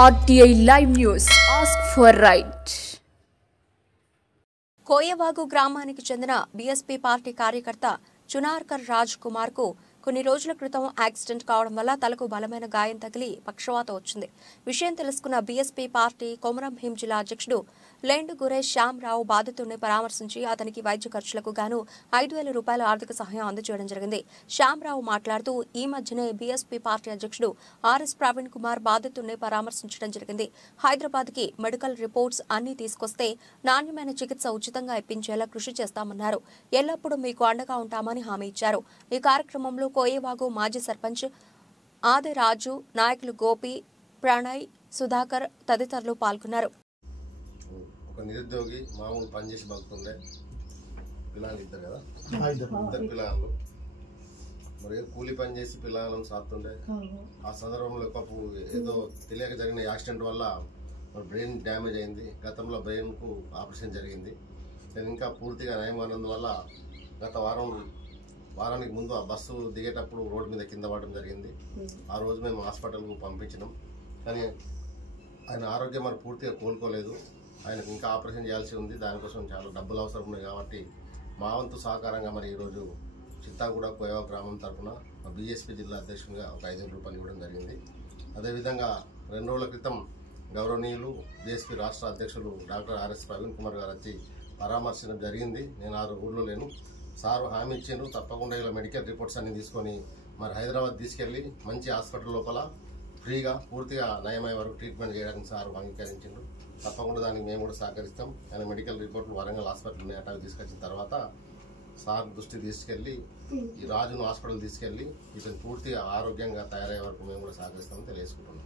RTI Live News. Ask for right. కోయవాగు గ్రామానికి చెందిన BSP party కార్యకర్త చునార్కర్ రాజ్ కుమార్ కు కొన్ని రోజుల క్రితం యాక్సిడెంట్ కావడం వల్ల తలకు బలమైన గాయం తగిలి పక్షవాతం వచ్చింది. విషయం తెలుసుకున్న బీఎస్పీ పార్టీ కొమరం భీం జిల్లా అధ్యక్షుడు లెండుగురే శ్యామరావు బాధితుడిని పరామర్శించి అతనికి వైద్య ఖర్చులకు గాను 5,000 రూపాయల ఆర్థిక సహాయం అందజేయడం జరిగింది. శ్యామరావు మాట్లాడుతూ ఈ మధ్యనే బీఎస్పీ పార్టీ అధ్యక్షుడు ఆర్ఎస్ ప్రవీణ్ కుమార్ బాధితుడిని పరామర్శించడం జరిగింది. హైదరాబాద్ కి మెడికల్ రిపోర్ట్స్ అన్ని తీసుకొస్తే నాణ్యమైన చికిత్స ఉచితంగా ఇప్పించేలా కృషి చేస్తామన్నారు. ఎల్లప్పుడూ మీకు అండగా ఉంటామని హామీ ఇచ్చారు. ఈ కార్యక్రమంలో కోయవాగు మాజీ సర్పంచ్ ఆదిరాజు, నాయకులు గోపి, ప్రణయ్, సుధాకర్ తదితరులు పాల్గొన్నారు. ఒక నిరుద్యోగి మామూలు పనిచేసి బతుకుండే పిల్లలు ఇద్దరు కదా, ఇద్దరు పిల్లలు మరి కూలి పని చేసి పిల్లలను సాగుతుండే. ఆ సందర్భంలో ఏదో తెలియక జరిగిన యాక్సిడెంట్ వల్ల బ్రెయిన్ డ్యామేజ్ అయింది. గతంలో బ్రెయిన్కు ఆపరేషన్ జరిగింది. నేను ఇంకా పూర్తిగా నయం అన్నందువల్ల గత వారానికి ముందు ఆ బస్సు దిగేటప్పుడు రోడ్డు మీద కింద పడడం జరిగింది. ఆ రోజు మేము హాస్పిటల్కు పంపించినాం. కానీ ఆయన ఆరోగ్యం మరి పూర్తిగా కోలుకోలేదు. ఆయనకు ఇంకా ఆపరేషన్ చేయాల్సి ఉంది. దానికోసం చాలా డబ్బులు అవసరం ఉన్నాయి. కాబట్టి మా వంతు సహకారంగా మరి ఈరోజు చిత్తాగూడ కోయవాగు గ్రామం తరఫున బీఎస్పీ జిల్లా అధ్యక్షునిగా ఒక 5,000 రూపాయలు ఇవ్వడం జరిగింది. అదేవిధంగా 2 రోజుల క్రితం గౌరవనీయులు బీఎస్పీ రాష్ట్ర అధ్యక్షులు డాక్టర్ ఆర్ఎస్ ప్రవీణ్ కుమార్ గారు వచ్చి పరామర్శించడం జరిగింది. నేను ఆ ఊళ్ళో లేను. సార్ హామీ ఇచ్చిండ్రు, తప్పకుండా ఇలా మెడికల్ రిపోర్ట్స్ అన్ని తీసుకొని మరి హైదరాబాద్ తీసుకెళ్లి మంచి హాస్పిటల్ లోపల ఫ్రీగా పూర్తిగా నయమయ్యే వరకు ట్రీట్మెంట్ చేయడానికి సార్ అంగీకరించిండ్రు. తప్పకుండా దానికి మేము కూడా సహకరిస్తాం. ఆయన మెడికల్ రిపోర్ట్లు వరంగల్ హాస్పిటల్ ఉన్నాయి, అటాక్ తీసుకొచ్చిన తర్వాత సార్ దృష్టి తీసుకెళ్లి ఈ రాజును హాస్పిటల్ తీసుకెళ్లి ఇతను పూర్తిగా ఆరోగ్యంగా తయారయ్యే వరకు మేము కూడా సహకరిస్తామని తెలియజేసుకుంటున్నాం.